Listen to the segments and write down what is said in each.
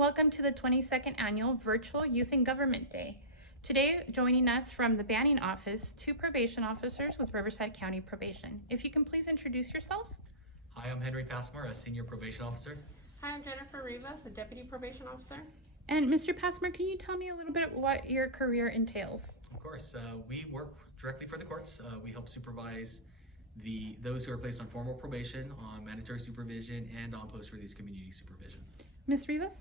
welcome to the 22nd Annual Virtual Youth and Government Day. Today, joining us from the Banning Office, two probation officers with Riverside County Probation. If you can please introduce yourselves. Hi, I'm Henry Passmore, a senior probation officer. Hi, I'm Jennifer Rivas, a deputy probation officer. And Mr. Passmore, can you tell me a little bit what your career entails? Of course, we work directly for the courts. We help supervise those who are placed on formal probation, on mandatory supervision, and on post-release community supervision. Ms. Rivas?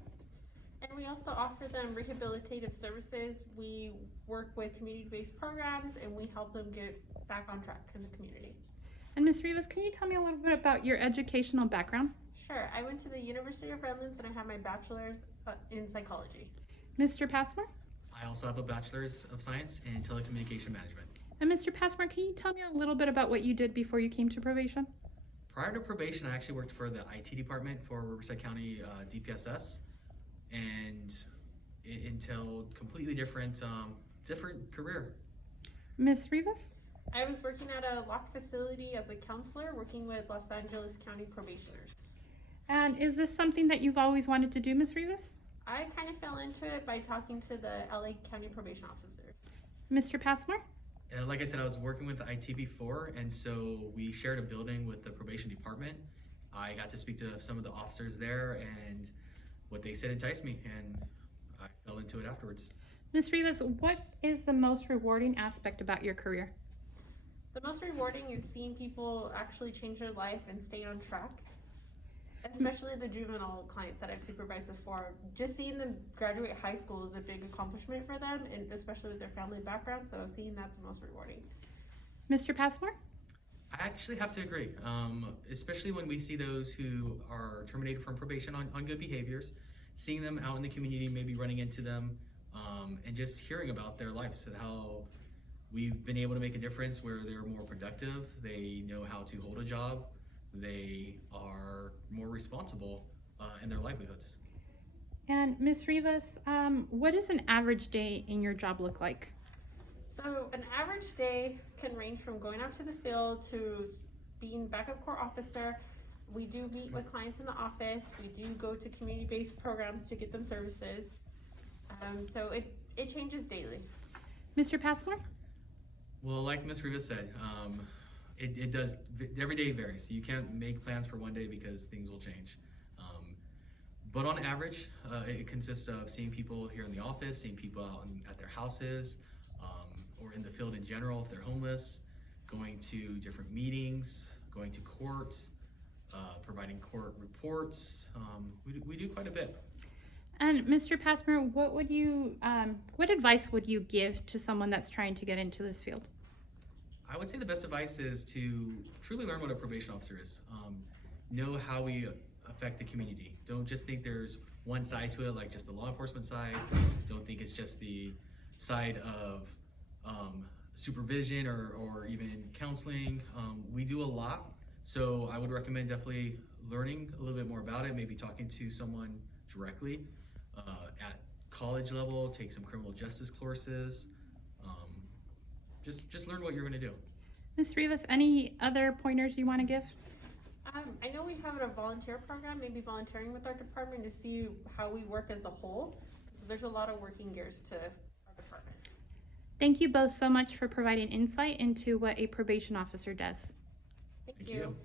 And we also offer them rehabilitative services. We work with community-based programs and we help them get back on track in the community. And Ms. Rivas, can you tell me a little bit about your educational background? Sure, I went to the University of Redlands and I have my bachelor's in psychology. Mr. Passmore? I also have a bachelor's of science in telecommunication management. And Mr. Passmore, can you tell me a little bit about what you did before you came to probation? Prior to probation, I actually worked for the IT department for Riverside County DPSS, and it entailed completely different career. Ms. Rivas? I was working at a locked facility as a counselor working with Los Angeles County probationers. And is this something that you've always wanted to do, Ms. Rivas? I kind of fell into it by talking to the LA County probation officers. Mr. Passmore? And like I said, I was working with the IT before, and so we shared a building with the probation department. I got to speak to some of the officers there, and what they said enticed me, and I fell into it afterwards. Ms. Rivas, what is the most rewarding aspect about your career? The most rewarding is seeing people actually change their life and stay on track. Especially the juvenile clients that I've supervised before. Just seeing them graduate high school is a big accomplishment for them, and especially with their family background, so seeing that's the most rewarding. Mr. Passmore? I actually have to agree, especially when we see those who are terminated from probation on good behaviors, seeing them out in the community, maybe running into them, and just hearing about their lives and how we've been able to make a difference where they're more productive, they know how to hold a job, they are more responsible in their livelihoods. And Ms. Rivas, what does an average day in your job look like? So an average day can range from going out to the field to being backup court officer. We do meet with clients in the office. We do go to community-based programs to get them services. So it changes daily. Mr. Passmore? Well, like Ms. Rivas said, it does, every day varies. You can't make plans for one day because things will change. But on average, it consists of seeing people here in the office, seeing people out at their houses, or in the field in general if they're homeless, going to different meetings, going to court, providing court reports. We do quite a bit. And Mr. Passmore, what advice would you give to someone that's trying to get into this field? I would say the best advice is to truly learn what a probation officer is. Know how we affect the community. Don't just think there's one side to it, like just the law enforcement side. Don't think it's just the side of supervision or even counseling. We do a lot, so I would recommend definitely learning a little bit more about it, maybe talking to someone directly at college level, take some criminal justice courses. Just learn what you're going to do. Ms. Rivas, any other pointers you want to give? I know we have a volunteer program, maybe volunteering with our department to see how we work as a whole. So there's a lot of working gears to our department. Thank you both so much for providing insight into what a probation officer does. Thank you.